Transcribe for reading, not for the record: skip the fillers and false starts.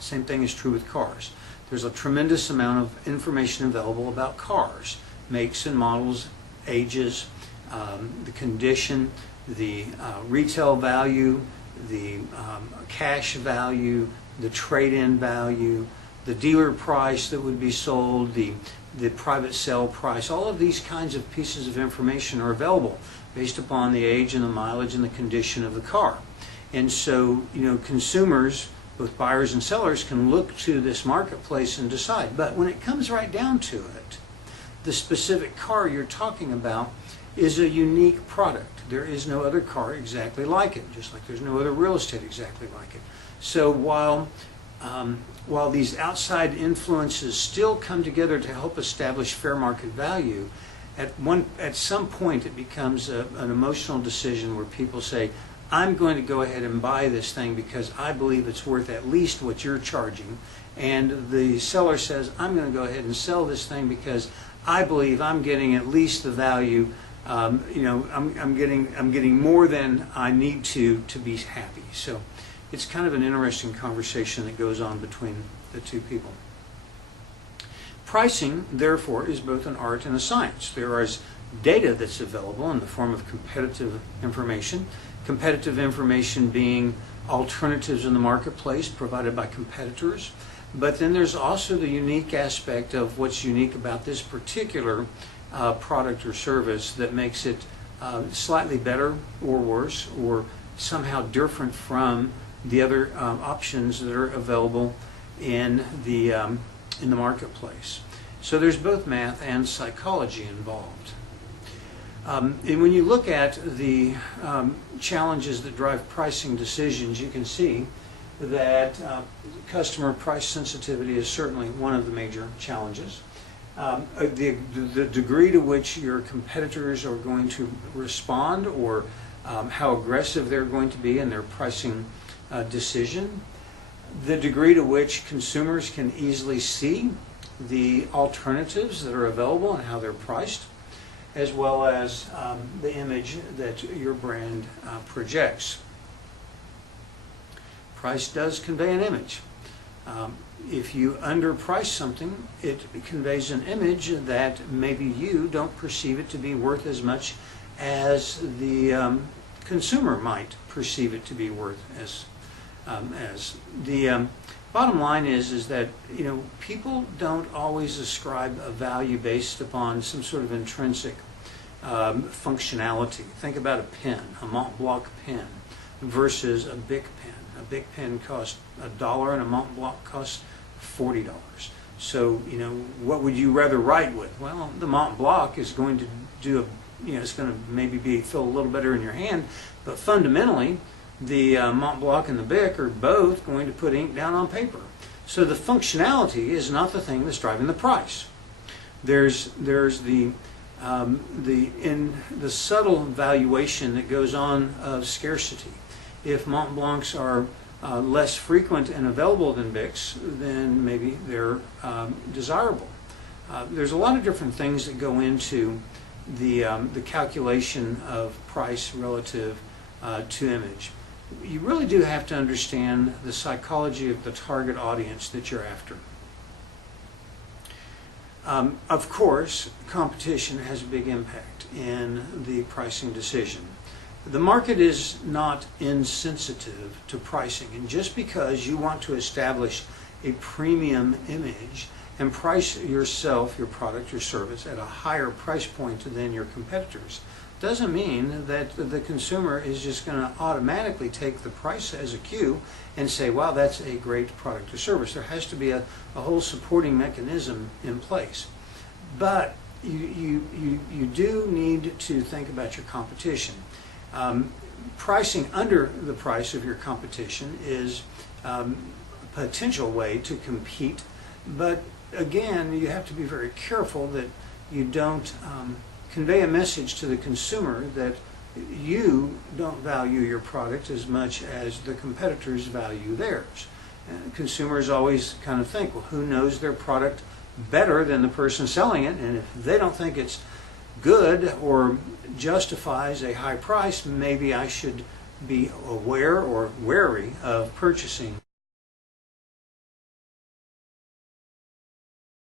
Same thing is true with cars. There's a tremendous amount of information available about cars, makes and models, ages, the condition, the retail value, the cash value, the trade-in value, the dealer price that would be sold, the private sale price. All of these kinds of pieces of information are available based upon the age and the mileage and the condition of the car. And so, consumers, both buyers and sellers, can look to this marketplace and decide. But when it comes right down to it, the specific car you're talking about is a unique product. There is no other car exactly like it, just like there's no other real estate exactly like it. So while these outside influences still come together to help establish fair market value, at some point it becomes an emotional decision where people say, I'm going to go ahead and buy this thing because I believe it's worth at least what you're charging. And the seller says, I'm going to go ahead and sell this thing because I believe I'm getting at least the value. I'm getting more than I need to be happy. So it's kind of an interesting conversation that goes on between the two people. Pricing, therefore, is both an art and a science. There is data that's available in the form of competitive information being alternatives in the marketplace provided by competitors. But then there's also the unique aspect of what's unique about this particular product or service that makes it slightly better or worse or somehow different from the other options that are available in the marketplace. So there's both math and psychology involved. And when you look at the challenges that drive pricing decisions, you can see that customer price sensitivity is certainly one of the major challenges. The degree to which your competitors are going to respond or how aggressive they're going to be in their pricing decision, the degree to which consumers can easily see the alternatives that are available and how they're priced, as well as the image that your brand projects. Price does convey an image. If you underprice something, it conveys an image that maybe you don't perceive it to be worth as much as the consumer might perceive it to be worth as the bottom line is that people don't always ascribe a value based upon some sort of intrinsic functionality. Think about a pen, a Mont Blanc pen versus a Bic pen. A Bic pen costs $1 and a Mont Blanc costs $40. So what would you rather write with? Well, the Mont Blanc is going to do it's going to maybe feel a little better in your hand, but fundamentally the Mont Blanc and the Bic are both going to put ink down on paper. So the functionality is not the thing that's driving the price. There's the subtle valuation that goes on of scarcity. If Mont Blancs are less frequent and available than Bics, then maybe they're desirable. There's a lot of different things that go into the calculation of price relative to image. You really do have to understand the psychology of the target audience that you're after. Of course, competition has a big impact in the pricing decision. The market is not insensitive to pricing, and just because you want to establish a premium image and price yourself, your product, your service at a higher price point than your competitors doesn't mean that the consumer is just going to automatically take the price as a cue and say, wow, that's a great product or service. There has to be a whole supporting mechanism in place. But you do need to think about your competition. Pricing under the price of your competition is a potential way to compete, but again, you have to be very careful that you don't convey a message to the consumer that you don't value your product as much as the competitors value theirs. Consumers always kind of think, well, who knows their product better than the person selling it? And if they don't think it's good or justifies a high price, maybe I should be aware or wary of purchasing